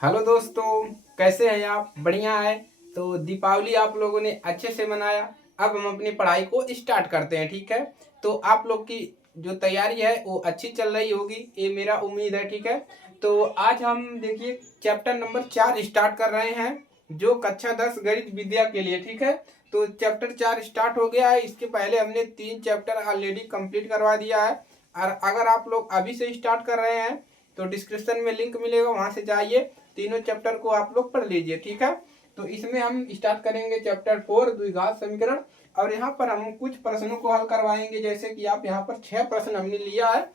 Hello दोस्तों, कैसे हैं आप? बढ़िया है। तो दीपावली आप लोगों ने अच्छे से मनाया। अब हम अपनी पढ़ाई को स्टार्ट करते हैं, ठीक है। तो आप लोग की जो तैयारी है वो अच्छी चल रही होगी, ये मेरा उम्मीद है, ठीक है। तो आज हम देखिए चैप्टर नंबर 4 स्टार्ट कर रहे हैं, जो कक्षा 10 गणित विद्या के लिए, ठीक है। तो चैप्टर 4 स्टार्ट हो गया है। इसके पहले हमने 3 चैप्टर ऑलरेडी कंप्लीट करवा दिया है। और अगर आप लोग अभी से स्टार्ट कर रहे हैं तो डिस्क्रिप्शन में लिंक मिलेगा, वहां से जाइए, तीनों चैप्टर को आप लोग पढ़ लीजिए, ठीक है। तो इसमें हम स्टार्ट करेंगे चैप्टर 4 द्विघात समीकरण। और यहाँ पर हम कुछ प्रश्नों को हल करवाएंगे, जैसे कि आप यहाँ पर 6 प्रश्न हमने लिया है,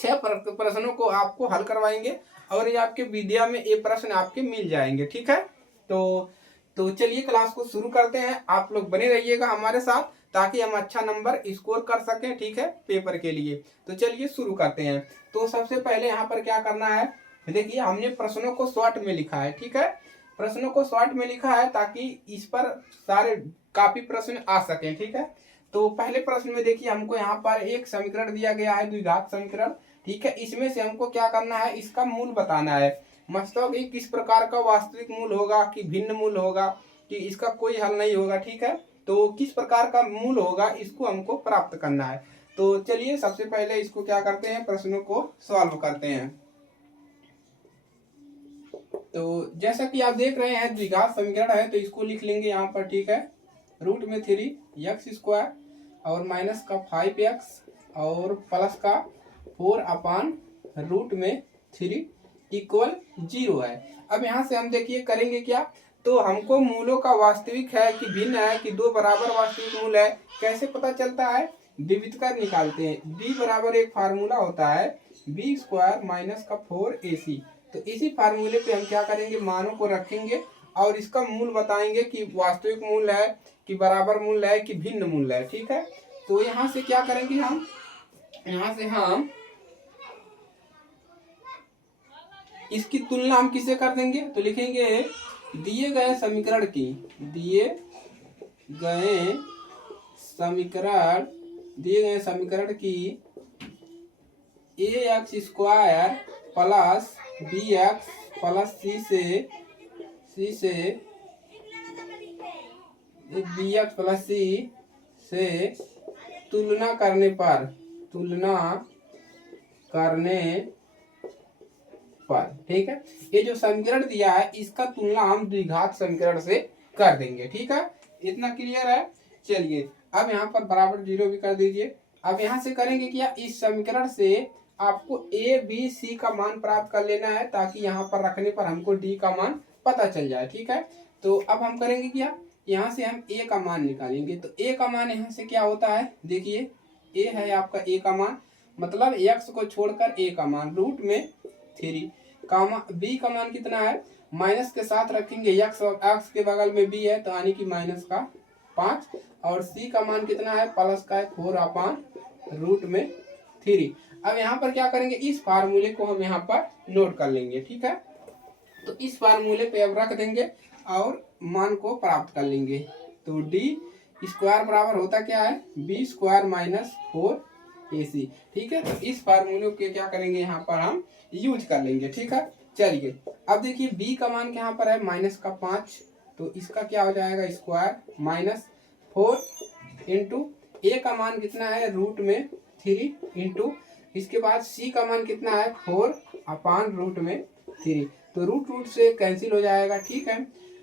6 प्रश्नों को आपको हल करवाएंगे। और ये आपके विद्या में ये प्रश्न आपके मिल जाएंगे, ठीक है। तो चलिए क्लास को शुरू करते हैं। आप लोग बने रहिएगा हमारे साथ, ताकि हम अच्छा नंबर स्कोर कर सकें, ठीक है, पेपर के लिए। तो चलिए शुरू करते हैं। तो सबसे पहले यहाँ पर क्या करना है, देखिए हमने प्रश्नों को शॉर्ट में लिखा है, ठीक है। प्रश्नों को शॉर्ट में लिखा है ताकि इस पर सारे काफी प्रश्न आ सकें, ठीक है। तो पहले प्रश्न में देखिए हमको यहाँ पर एक समीकरण दिया गया है, द्विघात समीकरण, ठीक है। इसमें से हमको क्या करना है, इसका मूल बताना है। मतलब ये किस प्रकार का वास्तविक मूल होगा कि भिन्न मूल होगा, कि इसका कोई हल नहीं होगा, ठीक है। तो किस प्रकार का मूल होगा इसको हमको प्राप्त करना है। तो चलिए सबसे पहले इसको क्या करते हैं, प्रश्नों को सॉल्व करते हैं। तो जैसा कि आप देख रहे हैं द्विघात समीकरण है, तो इसको लिख लेंगे यहाँ पर, ठीक है। रूट में 3x² और माइनस का 5x और प्लस का 4/√में 3 इक्वल 0 है। अब यहाँ से हम देखिए करेंगे क्या, तो हमको मूलों का वास्तविक है कि भिन्न है कि दो बराबर वास्तविक मूल है, कैसे पता चलता है, विविधकर निकालते हैं। b बराबर एक फार्मूला होता है b² माइनस का 4ac। तो इसी फार्मूले पे हम क्या करेंगे, मानों को रखेंगे और इसका मूल बताएंगे कि वास्तविक मूल है कि बराबर मूल है कि भिन्न मूल है, ठीक है। तो यहाँ से क्या करेंगे हम, यहाँ से हम इसकी तुलना हम किससे कर देंगे, तो लिखेंगे दिए गए समीकरण की, दिए गए समीकरण की ax² plus bx plus c से bx प्लस c से तुलना करने पर, ठीक है। ये जो समीकरण दिया है इसका तुलना हम द्विघात समीकरण से कर देंगे, ठीक है। इतना क्लियर है। चलिए अब यहाँ पर बराबर 0 भी कर दीजिए। अब यहाँ से करेंगे क्या, इस समीकरण से आपको a b c का मान प्राप्त कर लेना है, ताकि यहाँ पर रखने पर हमको d का मान पता चल जाए, ठीक है। तो अब हम करेंगे क्या, यहाँ से हम a का मान निकालेंगे। तो a का मान यहाँ से क्या होता है, देखिए a है आपका a का मान, मतलब x को छोड़कर a का मान √में 3 b का मान कितना है, माइनस के साथ रखेंगे x और x के बगल में b है, तो यानी कि -5। और c का मान कितना है, प्लस का है 4/√में 3। अब यहाँ पर क्या करेंगे, इस फार्मूले को हम यहाँ पर नोट कर लेंगे, ठीक है। तो इस फार्मूले पे अब रख देंगे और मान को प्राप्त कर लेंगे। तो d² बराबर होता क्या है, b² माइनस 4ac, ठीक है। तो इस फार्मूले के क्या करेंगे, यहाँ पर हम यूज कर लेंगे, ठीक है। चलिए अब देखिए b का मान यहाँ पर है -5, तो इसका क्या हो जाएगा, स्क्वायर -4 इंटू a का मान कितना है, √में 3 इंटू इसके बाद c का मान कितना है, 4/√में 3। तो रूट से कैंसिल हो जाएगा, ठीक है।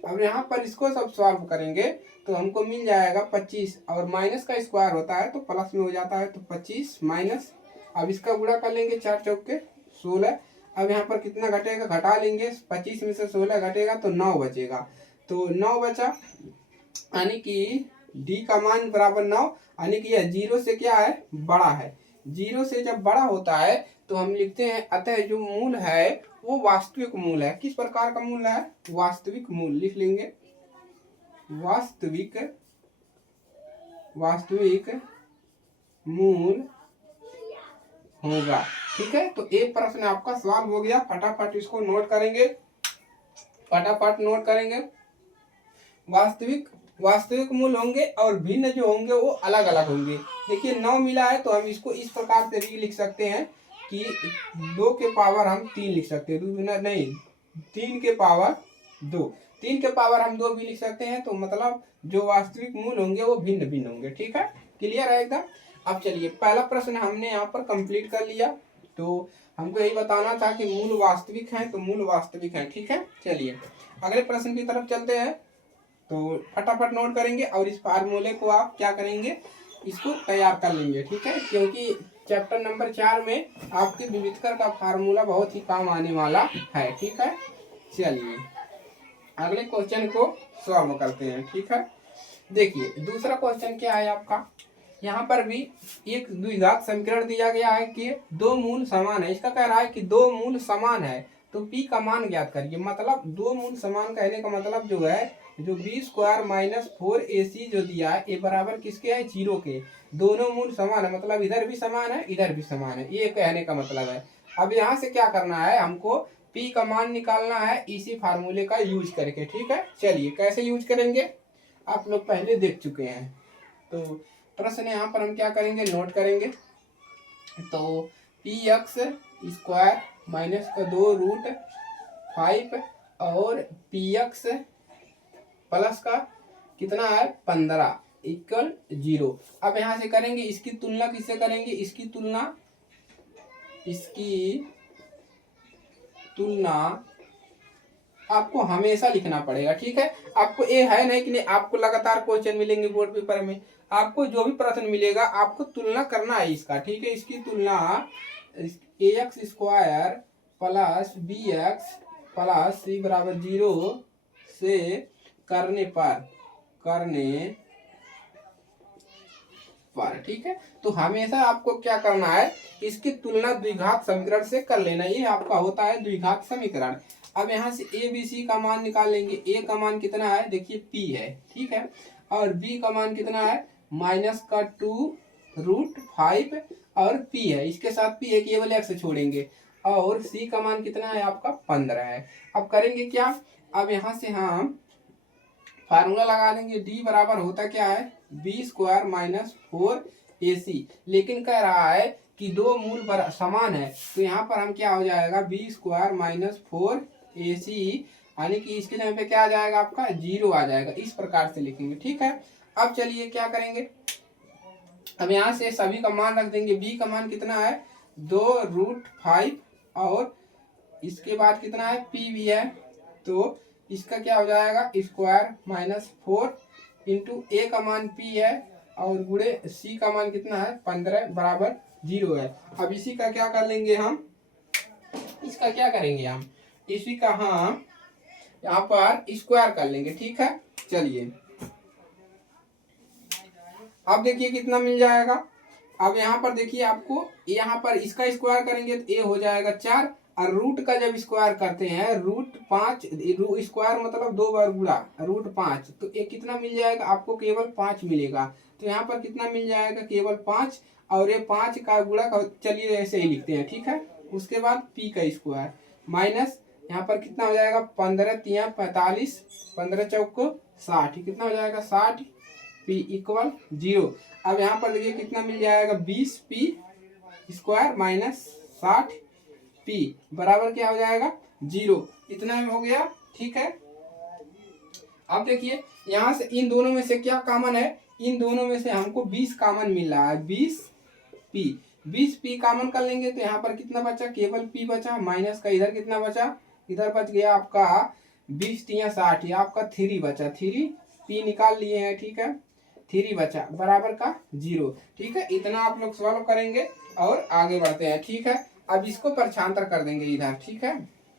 अब यहाँ पर इसको सब सॉल्व करेंगे तो हमको मिल जाएगा 25, और माइनस का स्क्वायर होता है तो प्लस में हो जाता है, तो 25 माइनस, अब इसका गुणा कर लेंगे 4 चौके 16। अब यहाँ पर कितना घटेगा, घटा लेंगे, 25 में से 16 घटेगा तो 9 बचेगा। तो 9 बचा, यानी कि d का मान बराबर 9, यानी कि यह 0 से क्या है, बड़ा है। 0 से जब बड़ा होता है तो हम लिखते हैं अतः जो मूल है वो वास्तविक मूल है। किस प्रकार का मूल है, वास्तविक मूल लिख लेंगे, वास्तविक मूल होगा, ठीक है। तो एक प्रश्न आपका सॉल्व हो गया। फटाफट इसको नोट करेंगे, फटाफट नोट करेंगे। वास्तविक मूल होंगे और भिन्न जो होंगे वो अलग अलग होंगे। देखिए 9 मिला है तो हम इसको इस प्रकार से भी लिख सकते हैं कि 2 के पावर हम 3 लिख सकते हैं, नहीं 3 के पावर 2। 3 के पावर हम 2 भी लिख सकते हैं, तो मतलब जो वास्तविक मूल होंगे वो भिन्न भिन्न होंगे। ठीक है, क्लियर है एकदम। अब चलिए पहला प्रश्न हमने यहाँ पर कंप्लीट कर लिया। तो हमको यही बताना था कि मूल वास्तविक हैं, तो मूल वास्तविक हैं। ठीक है, चलिए अगले प्रश्न की तरफ चलते हैं। तो फटाफट नोट करेंगे और इस फार्मूले को आप क्या करेंगे, इसको तैयार कर लेंगे। ठीक है, क्योंकि चैप्टर नंबर 4 में आपके विविधकर का फार्मूला बहुत ही काम आने वाला है। ठीक है, चलिए अगले क्वेश्चन को सॉल्व करते हैं। ठीक है, देखिए दूसरा क्वेश्चन क्या है आपका, यहाँ पर भी एक द्विघात समीकरण दिया गया है कि दो मूल समान है। इसका कह रहा है कि दो मूल समान है तो P का मान ज्ञात करिए। मतलब दो मूल समान कहने का मतलब जो है, जो B² माइनस 4AC जो दिया है ये बराबर किसके है, 0 के। दोनों मूल समान है, मतलब इधर भी समान है इधर भी समान है, ये कहने का मतलब है। अब यहाँ से क्या करना है, हमको P का मान निकालना है इसी फार्मूले का यूज करके। ठीक है, चलिए कैसे यूज करेंगे आप लोग पहले देख चुके हैं। तो प्रश्न यहाँ पर हम क्या करेंगे, नोट करेंगे। तो px² माइनस का 2√5 और px प्लस का कितना है 15 इक्वल 0। अब यहाँ से करेंगे इसकी तुलना किससे करेंगे, इसकी तुलना आपको हमेशा लिखना पड़ेगा। ठीक है, आपको ये है नहीं कि नहीं, आपको लगातार क्वेश्चन मिलेंगे बोर्ड पेपर में, आपको जो भी प्रश्न मिलेगा आपको तुलना करना है इसका। ठीक है, इसकी तुलना ax² plus bx plus c बराबर 0 से करने पर। ठीक है, तो हमेशा आपको क्या करना है, इसकी तुलना द्विघात समीकरण से कर लेना, ये आपका होता है द्विघात समीकरण। अब यहाँ से a b c का मान निकाल लेंगे। a का मान कितना है, देखिए p है। ठीक है, और b का मान कितना है, माइनस का 2√5 और p है, इसके साथ p है, केवल x छोड़ेंगे। और c का मान कितना है आपका 15 है। अब करेंगे क्या, अब यहाँ से हम फार्मूला लगा लेंगे। d बराबर होता क्या है, B² माइनस 4AC। लेकिन कह रहा है कि दो मूल समान है, तो यहाँ पर हम क्या हो जाएगा, B² माइनस 4AC, यानी कि इसके जगह पे क्या आ जाएगा आपका 0 आ जाएगा। इस प्रकार से लिखेंगे। ठीक है, अब चलिए क्या करेंगे, अब यहाँ से सभी का मान रख देंगे। b का मान कितना है 2√5 और इसके बाद कितना है p भी है, तो इसका क्या हो जाएगा स्क्वायर माइनस 4 इंटू a का मान p है और गुणे c का मान कितना है 15 बराबर 0 है। अब इसी का क्या कर लेंगे हम, इसका क्या करेंगे हम, इसी का हम यहाँ पर स्क्वायर कर लेंगे। ठीक है, चलिए अब देखिए कितना मिल जाएगा। अब यहाँ पर देखिए आपको यहाँ पर इसका स्क्वायर करेंगे तो ये हो जाएगा 4, और रूट का जब स्क्वायर करते हैं √5 स्क्वायर मतलब 2 बार गुणा √5, तो ये कितना मिल जाएगा आपको, केवल 5 मिलेगा। तो यहाँ पर कितना मिल जाएगा, केवल 5, और ये 5 का गुणा चलिए ऐसे ही लिखते हैं। ठीक है, उसके बाद p का स्क्वायर माइनस यहाँ पर कितना हो जाएगा 15 × 45 15 चौको 60, कितना हो जाएगा 60, p इक्वल 0। अब यहाँ पर देखिए कितना मिल जाएगा 20p² माइनस 60p बराबर क्या हो जाएगा 0। इतना में हो गया। ठीक है, अब देखिए यहाँ से इन दोनों में से क्या कॉमन है, इन दोनों में से हमको 20 कॉमन मिल रहा है, 20p कॉमन कर लेंगे तो यहाँ पर कितना बचा, केवल p बचा, माइनस का इधर कितना बचा, इधर बच गया आपका 20 × 60, आपका 3 बचा, 3p निकाल लिए हैं। ठीक है, 3 बचा बराबर का 0। ठीक है, इतना आप लोग सॉल्व करेंगे और आगे बढ़ते हैं। ठीक है, अब इसको परछांतर कर देंगे इधर। ठीक है,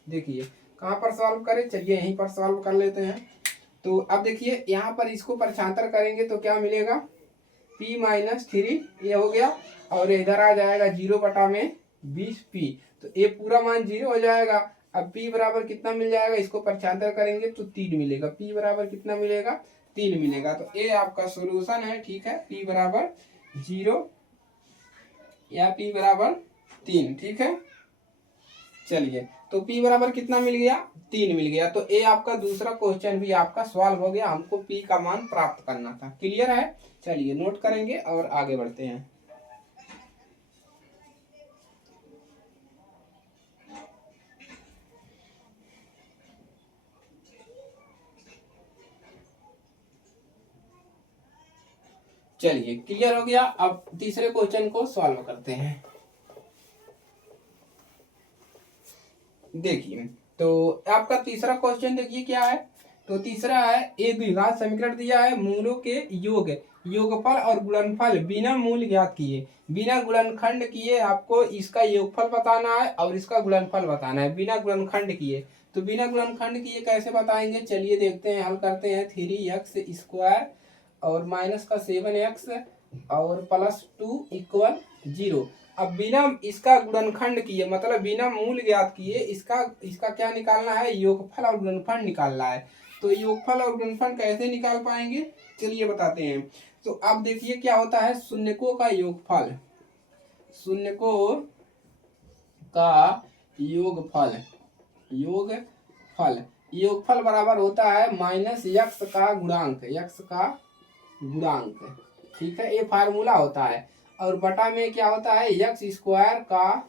देखिए कहाँ पर सॉल्व करें, चलिए यहीं पर सॉल्व कर लेते हैं। तो अब देखिए यहाँ पर इसको परछांतर करेंगे तो क्या मिलेगा, p माइनस 3 ये हो गया, और इधर आ जाएगा 0/20p, तो ये पूरा मान 0 हो जाएगा। अब p बराबर कितना मिल जाएगा, इसको परछांतर करेंगे तो 3 मिलेगा, p बराबर कितना मिलेगा 3 मिलेगा। तो ये आपका सोल्यूशन है। ठीक है, p बराबर 0 या p बराबर 3। ठीक है, चलिए तो p बराबर कितना मिल गया 3 मिल गया। तो ये आपका दूसरा क्वेश्चन भी आपका सॉल्व हो गया, हमको p का मान प्राप्त करना था। क्लियर है, चलिए नोट करेंगे और आगे बढ़ते हैं। चलिए क्लियर हो गया। अब तीसरे क्वेश्चन को सॉल्व करते हैं। देखिए तो आपका तीसरा क्वेश्चन देखिए क्या है। तो तीसरा है, एक द्विघात समीकरण दिया है, मूलों के योग, योगफल और गुणनफल बिना मूल ज्ञात किए, बिना गुणनखंड किए आपको इसका योगफल बताना है और इसका गुणनफल बताना है, बिना गुणनखंड किए। तो बिना गुणनखंड किए कैसे बताएंगे, चलिए देखते हैं, हल करते हैं। 3x² और माइनस का 7x और +2 = 0। अब बिना इसका गुणनखंड किए मतलब बिना मूल ज्ञात किए इसका क्या निकालना है, योगफल और गुणनफल निकालना है। तो योगफल और गुणनफल कैसे निकाल पाएंगे, चलिए बताते हैं। तो अब देखिए क्या होता है, शून्यकों का योगफल, शून्यकों का योगफल, योगफल बराबर होता है -x का गुणांक, x का गुणांक, ठीक है, ये फार्मूला होता है। और बटा में क्या होता है, x² का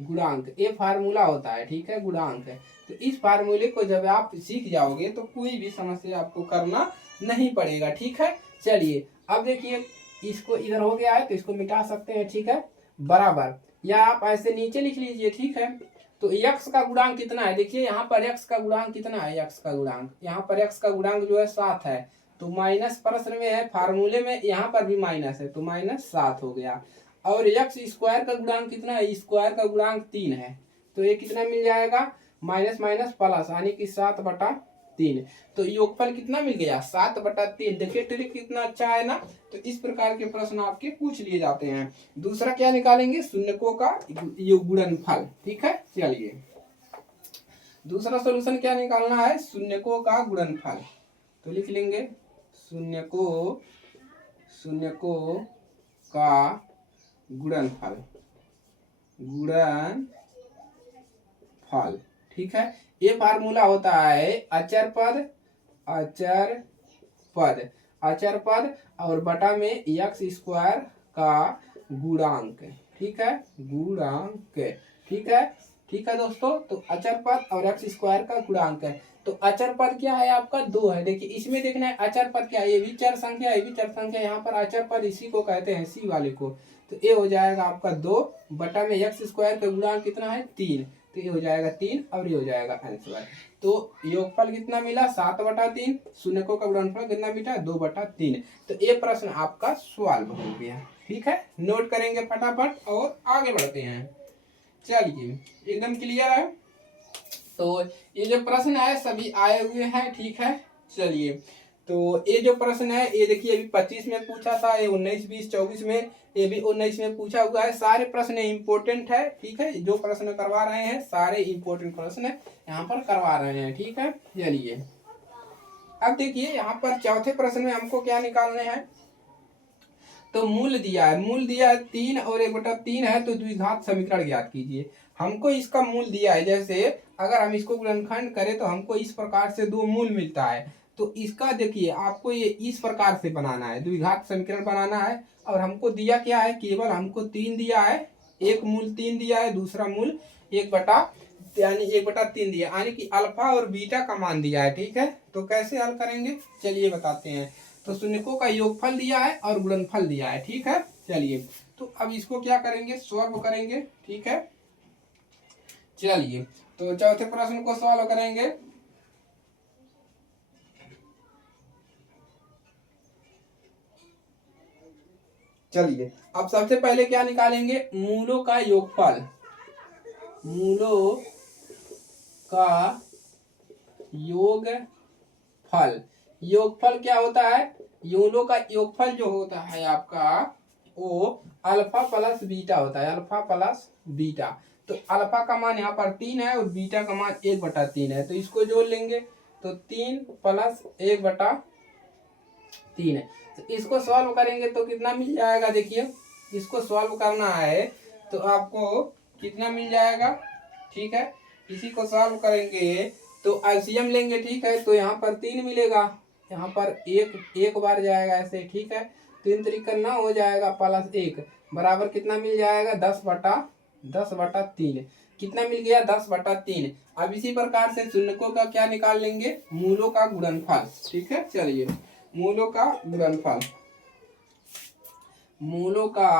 गुणांक, ये फार्मूला होता है, ठीक है, गुणांक। तो इस फार्मूले को जब आप सीख जाओगे तो कोई भी समस्या आपको करना नहीं पड़ेगा, ठीक है। चलिए अब देखिए, इसको इधर हो गया है तो इसको मिटा सकते हैं, ठीक है, बराबर, या आप ऐसे नीचे लिख लीजिए, ठीक है। तो x का गुणांक कितना है, देखिए यहाँ पर x का गुणांक कितना है, x का गुणांक, यहाँ पर x का गुणांक जो है 7 है। तो माइनस प्रश्न में है, फार्मूले में यहाँ पर भी माइनस है, तो -7 हो गया। और x² का गुणांक कितना है, स्क्वायर का गुणांक 3 है। तो ये कितना मिल जाएगा, माइनस माइनस प्लस, यानी कि 7/3। तो योगफल कितना मिल गया, 7/3। देखिए ट्रिक कितना अच्छा है ना। तो इस प्रकार के प्रश्न आपके पूछ लिए जाते हैं। दूसरा क्या निकालेंगे, शून्यकों का गुणनफल, ठीक है। चलिए दूसरा सॉल्यूशन क्या निकालना है, शून्यकों का गुणनफल। तो लिख लेंगे शून्यकों का गुणनफल, ठीक है। ये फार्मूला होता है अचर पद और बटा में x² का गुणांक, ठीक है, गुणांक, ठीक है दोस्तों। तो अचर पद और x² का गुणांक है। तो अचर पद क्या है आपका, 2 है। देखिए इसमें देखना है अचर पद क्या है, ये भी चर संख्या, ये भी चर संख्या। यहाँ पर अचर पद इसी को कहते हैं, सी वाले को। तो ये हो जाएगा आपका 2 बटा में x² का गुणांक कितना है, 3। तो ये हो जाएगा 3 और ये हो जाएगा आंसर। तो योगफल कितना मिला, 7/3। शून्यकों का गुणनफल कितना मिला, 2/3। तो ये प्रश्न आपका सॉल्व हो गया, ठीक है। नोट करेंगे फटाफट और आगे बढ़ते हैं। चलिए एकदम क्लियर है। तो ये जो प्रश्न है सभी आए हुए हैं, ठीक है। चलिए तो ये जो प्रश्न है, ये देखिए अभी 25 में पूछा था, ये 19, 20, 24 में, ये भी 19 में पूछा हुआ है। सारे प्रश्न इंपोर्टेंट है, ठीक है। जो प्रश्न करवा रहे हैं सारे इंपोर्टेंट प्रश्न यहाँ पर करवा रहे हैं, ठीक है। चलिए अब देखिए यहाँ पर चौथे प्रश्न में हमको क्या निकालने हैं। तो मूल दिया है 3 और 1/3 है। तो द्विघात समीकरण ज्ञात कीजिए। हमको इसका मूल दिया है, जैसे अगर हम इसको गुणनखंड करें तो हमको इस प्रकार से 2 मूल मिलता है। तो इसका देखिए आपको ये इस प्रकार से बनाना है, द्विघात समीकरण बनाना है। और हमको दिया क्या है, केवल हमको 3 दिया है, एक मूल 3 दिया है, दूसरा मूल 1/3 दिया, यानी कि अल्फा और बीटा का मान दिया है, ठीक है। तो कैसे हल करेंगे चलिए बताते हैं। तो शून्यकों का योगफल दिया है और गुणनफल दिया है, ठीक है। चलिए तो अब इसको क्या करेंगे, सॉल्व करेंगे, ठीक है। चलिए तो चौथे प्रश्न को सॉल्व करेंगे। चलिए अब सबसे पहले क्या निकालेंगे, मूलों का योगफल, मूलों का योगफल क्या होता है, मूलों का योगफल जो होता है आपका वो अल्फा प्लस बीटा होता है, अल्फा प्लस बीटा। तो अल्फा का मान यहाँ पर 3 है और बीटा का मान 1/3 है। तो इसको जोड़ लेंगे तो 3 + 1/3 है। तो इसको सॉल्व करेंगे तो कितना मिल जाएगा, देखिए इसको सॉल्व करना है तो आपको कितना मिल जाएगा, ठीक है। इसी को सॉल्व करेंगे तो एलसीएम लेंगे, ठीक है। तो यहाँ पर 3 मिलेगा, यहाँ पर एक बार जाएगा ऐसे, ठीक है। 3 3 9 हो जाएगा +1 बराबर कितना मिल जाएगा, 10/3। कितना मिल गया, 10/3। अब इसी प्रकार से शून्यकों का क्या निकाल लेंगे, मूलों का गुणनफल, ठीक है। चलिए मूलों का गुणनफल, मूलों का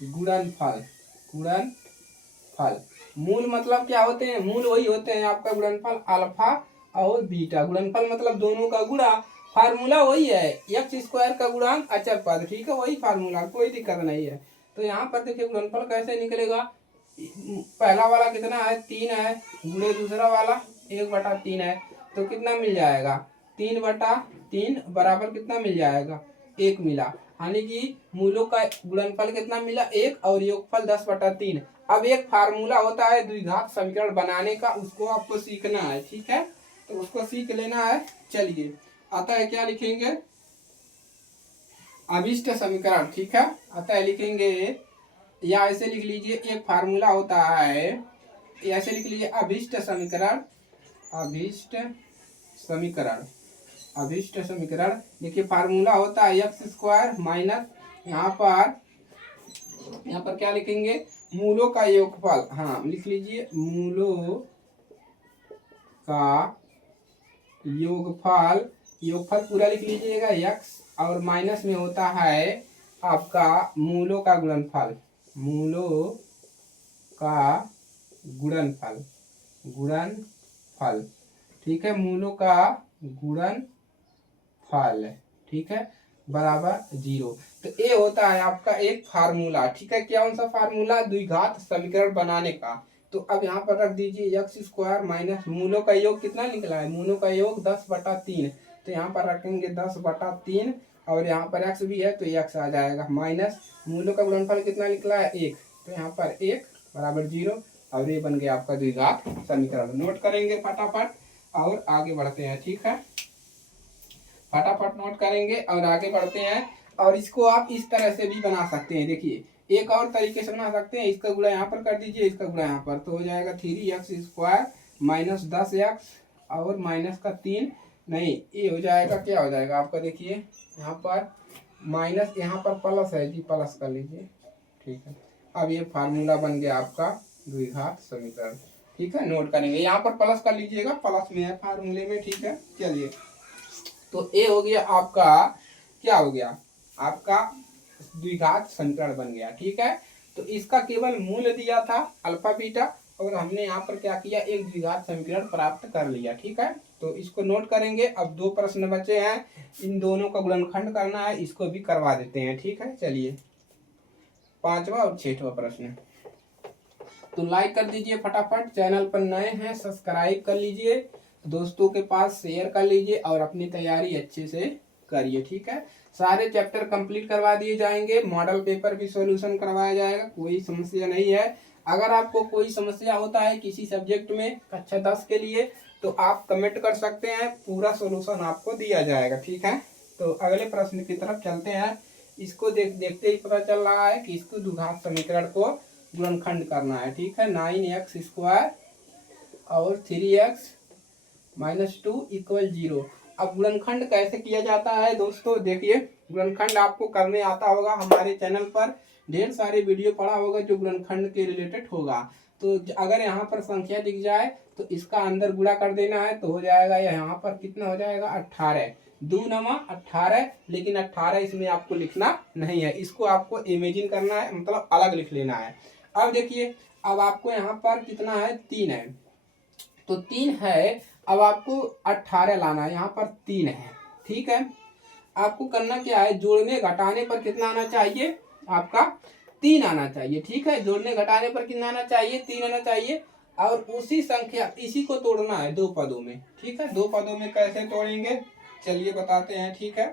गुणनफल। गुणनफल, मूल मतलब क्या होते हैं? मूल वही होते हैं आपका गुणनफल अल्फा और बीटा। गुणनफल मतलब दोनों का गुणा। फार्मूला वही है, एक्स स्क्वायर का गुणांक अचर पद, ठीक है, वही फार्मूला, कोई दिक्कत नहीं है। तो यहाँ पर देखिए गुणनफल कैसे निकलेगा। पहला वाला कितना है? 3 है, गुणे दूसरा वाला 1/3 है, तो कितना मिल जाएगा? 3/3 बराबर कितना मिल जाएगा? 1 मिला। यानी कि मूलों का गुणनफल कितना मिला? 1, और योगफल 10/3। अब एक फार्मूला होता है द्विघात समीकरण बनाने का, उसको आपको सीखना है, ठीक है, तो उसको सीख लेना है। चलिए, आता है क्या लिखेंगे? अभिष्ट समीकरण, ठीक है, आता है लिखेंगे, या ऐसे लिख लीजिए, एक फार्मूला होता है, ऐसे लिख लीजिए, अभिष्ट समीकरण। अभिष्ट समीकरण, अभिष्ट समीकरण, देखिए फार्मूला होता है एक्स स्क्वायर माइनस, यहाँ पर क्या लिखेंगे? मूलों का योगफल। हाँ, लिख लीजिए, मूलों का योगफल। योगफल पूरा लिख लीजिएगा, एक्स, और माइनस में होता है आपका मूलों का गुणनफल। मूलों का गुणनफल, गुणनफल, ठीक है, मूलों का गुणनफल, ठीक है, बराबर 0। तो ये होता है आपका एक फार्मूला, ठीक है। क्या कौन सा फार्मूला? द्विघात समीकरण बनाने का। तो अब यहाँ पर रख दीजिए एक्स स्क्वायर माइनस मूलों का योग कितना निकला है? मूलों का योग 10/3, तो यहाँ पर रखेंगे 10/3, और यहाँ पर एक्स भी है तो एक्स आ जाएगा, माइनस मूलों का गुणनफल कितना निकला है? 1, तो यहाँ पर 1 बराबर 0, और ये बन गया आपका द्विघात समीकरण। नोट करेंगे फटाफट और आगे बढ़ते हैं, ठीक है, फटाफट नोट करेंगे और आगे बढ़ते हैं। और इसको आप इस तरह से भी बना सकते हैं, देखिए एक और तरीके से बना सकते हैं, इसका गुणा यहाँ पर कर दीजिए, इसका गुणा यहाँ पर, तो हो जाएगा 3x स्क्वायर माइनस 10x और माइनस का 3, नहीं ये हो जाएगा, क्या हो जाएगा आपका? देखिए यहाँ पर माइनस, यहाँ पर प्लस है जी, प्लस कर लीजिए, ठीक है। अब ये फार्मूला बन गया आपका द्विघात समीकरण, ठीक है, नोट करेंगे, यहाँ पर प्लस कर लीजिएगा, प्लस में है फार्मूले में, ठीक है। चलिए, तो ये हो गया आपका, क्या हो गया? आपका द्विघात समीकरण बन गया, ठीक है। तो इसका केवल मूल दिया था अल्फा बीटा, और हमने यहाँ पर क्या किया? एक द्विघात समीकरण प्राप्त कर लिया, ठीक है। तो इसको नोट करेंगे। अब 2 प्रश्न बचे हैं, इन दोनों का गुणनखंड करना है, इसको भी करवा देते हैं, ठीक है। चलिए, 5वां और 6वां प्रश्न। तो लाइक कर दीजिए फटाफट, चैनल पर नए हैं सब्सक्राइब कर लीजिए, दोस्तों के पास शेयर कर लीजिए, और अपनी तैयारी अच्छे से करिए, ठीक है। सारे चैप्टर कंप्लीट करवा दिए जाएंगे, मॉडल पेपर भी सॉल्यूशन करवाया जाएगा, कोई समस्या नहीं है। अगर आपको कोई समस्या होता है किसी सब्जेक्ट में कक्षा 10 के लिए, तो आप कमेंट कर सकते हैं, पूरा सॉल्यूशन आपको दिया जाएगा, ठीक है। तो अगले प्रश्न की तरफ चलते हैं। इसको देखते ही पता चल रहा है कि इसको द्विघात समीकरण को गुणनखंड करना है, ठीक है। 9x स्क्वायर और 3x माइनस 2 इक्वल 0। अब गुणनखंड कैसे किया जाता है दोस्तों? देखिए, गुणनखंड आपको करने आता होगा, हमारे चैनल पर ढेर सारे वीडियो पड़ा होगा जो गुणनखंड के रिलेटेड होगा। तो अगर यहाँ पर संख्या दिख जाए तो इसका अंदर गुणा कर देना है, तो हो जाएगा यहाँ पर कितना हो जाएगा? 18, 2 नमा 18, लेकिन 18 इसमें आपको लिखना नहीं है, इसको आपको इमेजिन करना है, मतलब अलग लिख लेना है। अब देखिए, अब आपको यहाँ पर कितना है? 3 है, तो 3 है, अब आपको 18 लाना है, यहाँ पर 3 है, ठीक है। आपको करना क्या है? जोड़ने घटाने पर कितना आना चाहिए? आपका 3 आना चाहिए, ठीक है। जोड़ने घटाने पर कितना आना चाहिए? 3 आना चाहिए, और उसी संख्या, इसी को तोड़ना है 2 पदों में, ठीक है। 2 पदों में कैसे तोड़ेंगे चलिए बताते हैं, ठीक है।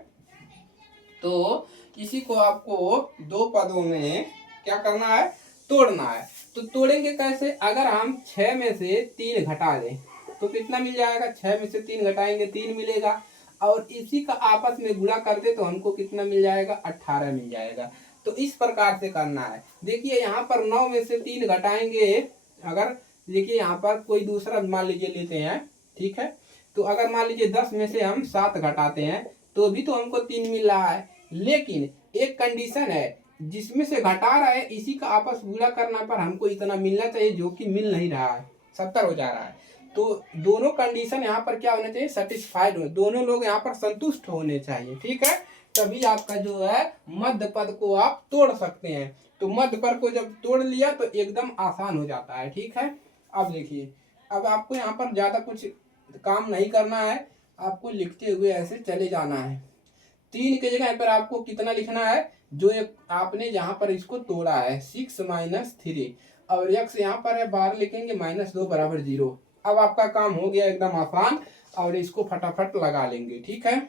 तो इसी को आपको 2 पदों में क्या करना है? तोड़ना है। तो तोड़ेंगे कैसे? अगर हम 6 में से 3 घटा दें तो कितना मिल जाएगा? 6 में से 3 घटाएंगे 3 मिलेगा, और इसी का आपस में गुणा कर दे तो हमको कितना मिल जाएगा? 18 मिल जाएगा। तो इस प्रकार से करना है। देखिए यहाँ पर 9 में से 3 घटाएंगे, अगर देखिए यहाँ पर कोई दूसरा मान लीजिए लेते हैं, ठीक है। तो अगर मान लीजिए 10 में से हम 7 घटाते हैं तो भी तो हमको 3 मिल रहा है, लेकिन एक कंडीशन है, जिसमें से घटा रहा है इसी का आपस गुणा करना पर हमको इतना मिलना चाहिए, जो कि मिल नहीं रहा है, 70 हो जा रहा है। तो दोनों कंडीशन यहाँ पर क्या होने चाहिए, सेटिस्फाइड हो, दोनों लोग यहाँ पर संतुष्ट होने चाहिए, ठीक है, तभी आपका जो है मध्य पद को आप तोड़ सकते हैं। तो मध्य पद को जब तोड़ लिया तो एकदम आसान हो जाता है, ठीक है। अब देखिए, अब आपको यहाँ पर ज्यादा कुछ काम नहीं करना है, आपको लिखते हुए ऐसे चले जाना है। 3 के जगह पर आपको कितना लिखना है, जो एक आपने जहां पर इसको तोड़ा है 6 - 3, और x यहाँ पर है 12 लिखेंगे, -2 = 0। अब आपका काम हो गया एकदम आसान, और इसको फटाफट लगा लेंगे, ठीक है।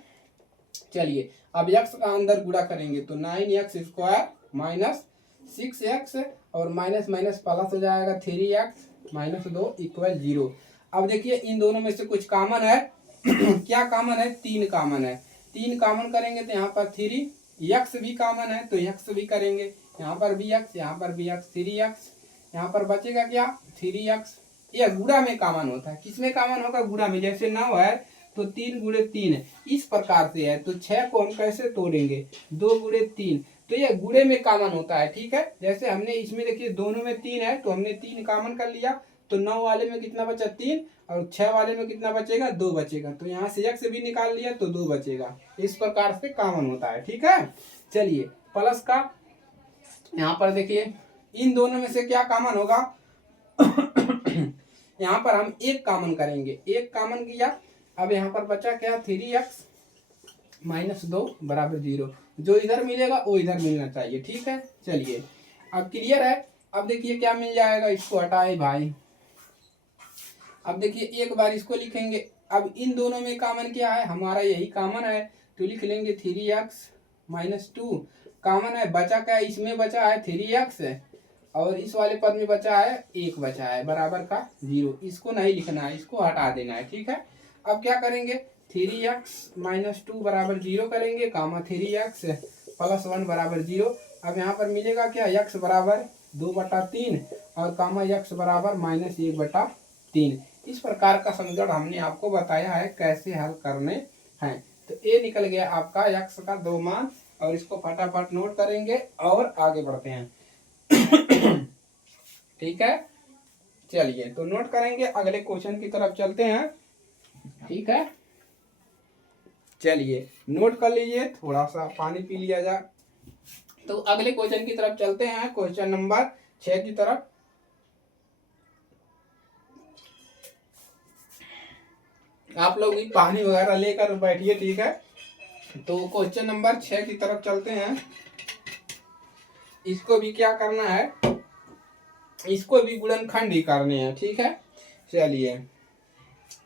चलिए अब x का अंदर गुणा करेंगे तो 9x² - 6x, और माइनस माइनस प्लस हो जाएगा 3x - 2 = 0। अब देखिए इन दोनों में से कुछ कॉमन है क्या कॉमन है, 3 कॉमन है, 3 कॉमन करेंगे तो यहाँ पर 3, x भी कॉमन है तो x भी करेंगे, यहाँ पर भी x, यहाँ पर भी x, 3x, यहाँ पर बचेगा क्या 3x। यह गुणा में कॉमन होता है, किसमें कॉमन होगा, गुणा में। जैसे 9 है तो 3 × 3 इस प्रकार से है, तो 6 को हम कैसे तोड़ेंगे, 2 × 3, तो ये गुणे में कॉमन होता है, ठीक है। जैसे हमने इसमें देखिए दोनों में 3 है तो हमने 3 कॉमन कर लिया, तो 9 वाले में कितना बचा 3, और 6 वाले में कितना बचेगा 2 बचेगा, तो यहाँ से x भी निकाल लिया तो 2 बचेगा। इस प्रकार से कॉमन होता है, ठीक है। चलिए प्लस का यहाँ पर देखिए इन दोनों में से क्या कॉमन होगा यहाँ पर हम एक कॉमन करेंगे, एक कॉमन किया, अब यहाँ पर बचा क्या 3x - 2 = 0, जो इधर मिलेगा वो इधर मिलना चाहिए, ठीक है। चलिए अब क्लियर है। अब देखिए क्या मिल जाएगा, इसको हटाए भाई, अब देखिए एक बार इसको लिखेंगे। अब इन दोनों में कॉमन क्या है, हमारा यही कॉमन है, तो लिख लेंगे 3x - 2 कॉमन है, बचा क्या इसमें बचा है 3x, और इस वाले पद में बचा है 1 बचा है बराबर का 0, इसको नहीं लिखना है, इसको हटा देना है, ठीक है। अब क्या करेंगे 3x - 2 = 0 करेंगे, कामा 3x + 1 = 0। अब यहाँ पर मिलेगा क्या, x = 2/3 और कामा x = -1/3। इस प्रकार का समीकरण हमने आपको बताया है कैसे हल करने हैं। तो ये निकल गया आपका x का 2 मान, और इसको फटाफट नोट करेंगे और आगे बढ़ते हैं ठीक है। चलिए तो नोट करेंगे, अगले क्वेश्चन की तरफ चलते हैं, ठीक है। चलिए नोट कर लीजिए, थोड़ा सा पानी पी लिया जाए। तो अगले क्वेश्चन की तरफ चलते हैं, क्वेश्चन नंबर 6 की तरफ। आप लोग भी पानी वगैरह लेकर बैठिए, ठीक है। तो क्वेश्चन नंबर 6 की तरफ चलते हैं। इसको भी क्या करना है, इसको भी गुणनखंड ही करने हैं, ठीक है। चलिए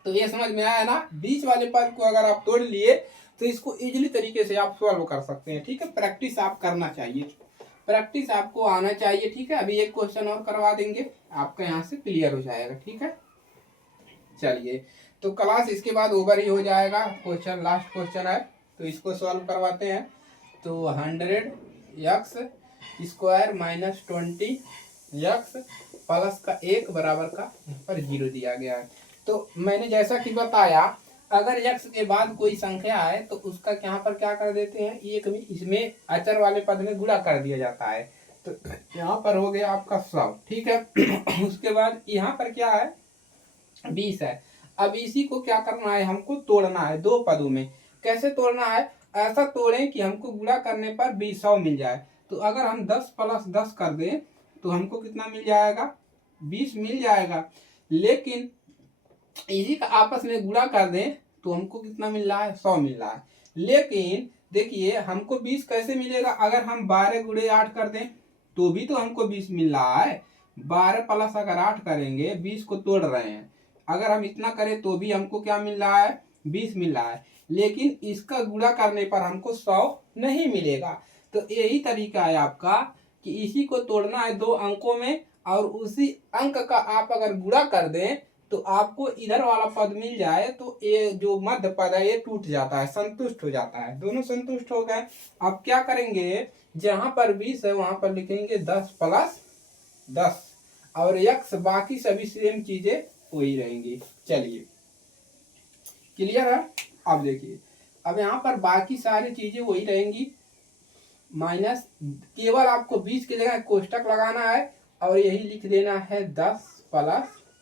तो ये समझ में आया ना, बीच वाले पद को अगर आप तोड़ लिए तो इसको इजीली तरीके से आप सॉल्व कर सकते हैं, ठीक है। प्रैक्टिस आप करना चाहिए, प्रैक्टिस आपको आना चाहिए, ठीक है। अभी एक क्वेश्चन और करवा देंगे, आपका यहाँ से क्लियर हो जाएगा, ठीक है। चलिए तो क्लास इसके बाद ओवर ही हो जाएगा, क्वेश्चन लास्ट क्वेश्चन है तो इसको सॉल्व करवाते हैं। तो 100x² - 20x प्लस का 1 बराबर का यहाँ पर 0 दिया गया है। तो मैंने जैसा कि बताया, अगर x के बाद कोई संख्या है तो उसका यहाँ पर क्या कर देते हैं, एक में इसमें अचर वाले पद में गुणा कर दिया जाता है। तो यहाँ पर हो गया आपका 100, ठीक है उसके बाद यहाँ पर क्या है 20 है। अब इसी को क्या करना है, हमको तोड़ना है दो पदों में। कैसे तोड़ना है, ऐसा तोड़ें कि हमको गुणा करने पर 20 मिल जाए। तो अगर हम 10 + 10 कर दें तो हमको कितना मिल जाएगा, 20 मिल जाएगा। लेकिन इसी का आपस में गुणा कर दें तो हमको कितना मिल रहा है, 100 मिल रहा है। लेकिन देखिए हमको 20 कैसे मिलेगा, अगर हम 12 × 8 कर दें तो भी तो हमको 20 मिल रहा है। 12 + अगर 8 करेंगे, 20 को तोड़ रहे हैं, अगर हम इतना करें तो भी हमको क्या मिल रहा है, 20 मिल रहा है। लेकिन इसका गुणा करने पर हमको 100 नहीं मिलेगा। तो यही तरीका है आपका कि इसी को तोड़ना है दो अंकों में, और उसी अंक का आप अगर गुणा कर दें तो आपको इधर वाला पद मिल जाए, तो ये जो मध्य पद है ये टूट जाता है, संतुष्ट हो जाता है, दोनों संतुष्ट हो गए। अब क्या करेंगे, जहां पर 20 है वहां पर लिखेंगे 10 + 10, और x बाकी सभी सेम चीजें वही रहेंगी। चलिए क्लियर है। अब देखिए, अब यहाँ पर बाकी सारी चीजें वही रहेंगी, माइनस केवल आपको 20 की जगह कोष्टक लगाना है और यही लिख देना है 10 +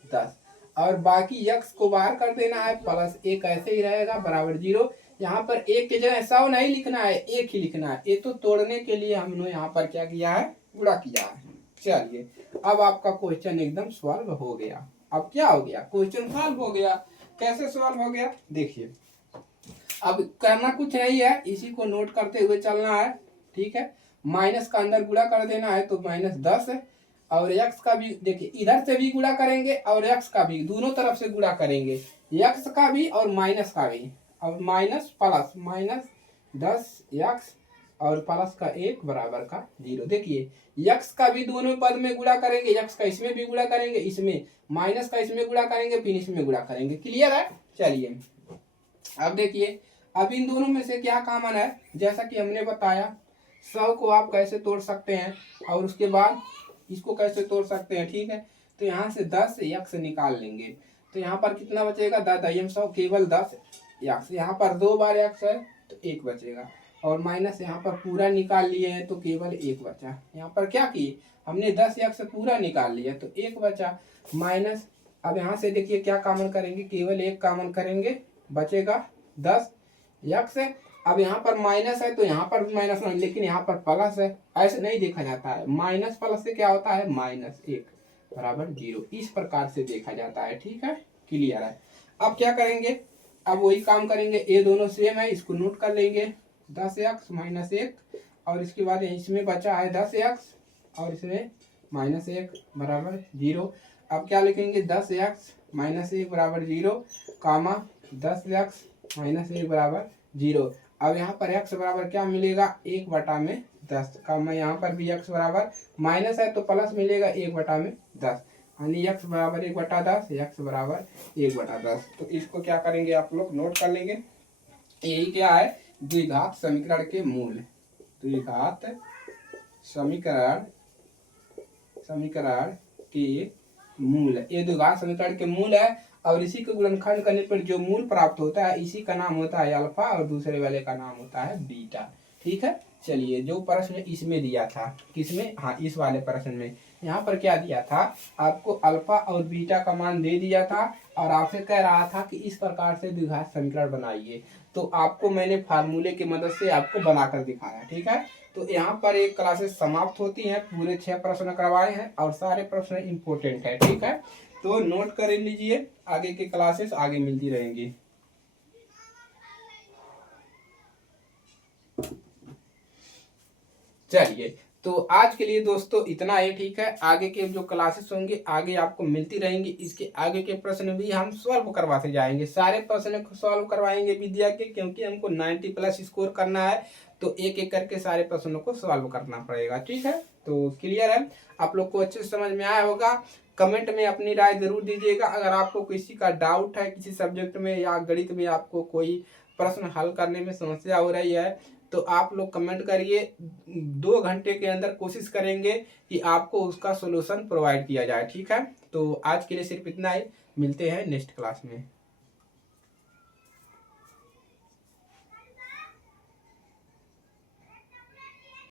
10। और बाकी x को बाहर कर देना है, प्लस एक ऐसे ही रहेगा बराबर 0। यहाँ पर एक के जगह 100 नहीं लिखना है, एक ही लिखना है। ये तो तोड़ने के लिए हमने यहाँ पर क्या किया है, गुणा किया है। चलिए अब आपका क्वेश्चन एकदम सॉल्व हो गया। अब क्या हो गया, क्वेश्चन सॉल्व हो गया। कैसे सॉल्व हो गया देखिए, अब करना कुछ नहीं है, इसी को नोट करते हुए चलना है, ठीक है। माइनस का अंदर गुणा कर देना है तो -10 है, और x का भी देखिए इधर से भी गुणा करेंगे और x का भी, दोनों तरफ से गुणा करेंगे, x का भी और माइनस का भी। और माइनस प्लस -10x और प्लस का 1 बराबर का 0। देखिए x का भी दोनों पद में गुणा करेंगे, x का इसमें भी गुणा करेंगे, इसमें माइनस का इसमें गुणा करेंगे, फिर इसमें गुणा करेंगे। क्लियर है। चलिए अब देखिए, अब इन दोनों में से क्या कॉमन है, जैसा कि हमने बताया 100 को आप कैसे तोड़ सकते हैं और उसके बाद इसको कैसे तोड़ सकते हैं, ठीक है। तो यहाँ से 10x निकाल लेंगे, तो यहाँ पर कितना बचेगा, 10 केवल 10x, यहाँ पर 2 बार x है तो 1 बचेगा, और माइनस यहाँ पर पूरा निकाल लिए हैं तो केवल 1 बचा। यहाँ पर क्या किए हमने, 10x पूरा निकाल लिया तो 1 बचा, माइनस। अब यहाँ से देखिए क्या कॉमन करेंगे, केवल 1 कॉमन करेंगे, बचेगा 10x। अब यहाँ पर माइनस है तो यहाँ पर भी माइनस है, लेकिन यहाँ पर प्लस है, ऐसे नहीं देखा जाता है। माइनस प्लस से क्या होता है, -1 बराबर 0, इस प्रकार से देखा जाता है, ठीक है। क्लियर है। अब क्या करेंगे, अब वही काम करेंगे, ये दोनों सेम है, इसको नोट कर लेंगे, 10x -1, और इसके बाद इसमें बचा है 10x और इसमें -1 बराबर 0। अब क्या लिखेंगे, 10x -1 बराबर 0, कामा 10x -1 बराबर 0। अब यहाँ पर x बराबर क्या मिलेगा, 1/10 का, मैं यहाँ पर भी x बराबर माइनस है तो प्लस मिलेगा 1/10, यानी x बराबर 1/10, x बराबर 1/10। तो इसको क्या करेंगे आप लोग नोट कर लेंगे। यही क्या है, द्विघात समीकरण के मूल, द्विघात समीकरण के मूल, ये द्विघात समीकरण के मूल है। और इसी को गुणनखंड करने पर जो मूल प्राप्त होता है, इसी का नाम होता है अल्फा और दूसरे वाले का नाम होता है बीटा, ठीक है। चलिए जो प्रश्न इसमें दिया था, किसमें, हाँ इस वाले प्रश्न में, यहाँ पर क्या दिया था, आपको अल्फा और बीटा का मान दे दिया था और आपसे कह रहा था कि इस प्रकार से द्विघात समीकरण बनाइए। तो आपको मैंने फार्मूले की मदद से आपको बनाकर दिखाया, ठीक है। तो यहाँ पर एक क्लासेस समाप्त होती हैं, पूरे 6 प्रश्न करवाए हैं और सारे प्रश्न इम्पोर्टेंट है, ठीक है। तो नोट कर लीजिए, आगे के क्लासेस आगे मिलती रहेंगी। चलिए तो आज के लिए दोस्तों इतना ही, ठीक है। आगे के जो क्लासेस होंगे आगे आपको मिलती रहेंगी, इसके आगे के प्रश्न भी हम सॉल्व करवाते जाएंगे, सारे प्रश्न को सॉल्व करवाएंगे विद्या के, क्योंकि हमको 90+ स्कोर करना है, तो एक एक करके सारे प्रश्नों को सॉल्व करना पड़ेगा, ठीक है। तो क्लियर है, आप लोग को अच्छे से समझ में आया होगा। कमेंट में अपनी राय जरूर दीजिएगा। अगर आपको किसी का डाउट है किसी सब्जेक्ट में या गणित में, आपको कोई प्रश्न हल करने में समस्या हो रही है, तो आप लोग कमेंट करिए, 2 घंटे के अंदर कोशिश करेंगे कि आपको उसका सॉल्यूशन प्रोवाइड किया जाए, ठीक है। तो आज के लिए सिर्फ इतना ही, मिलते हैं नेक्स्ट क्लास में।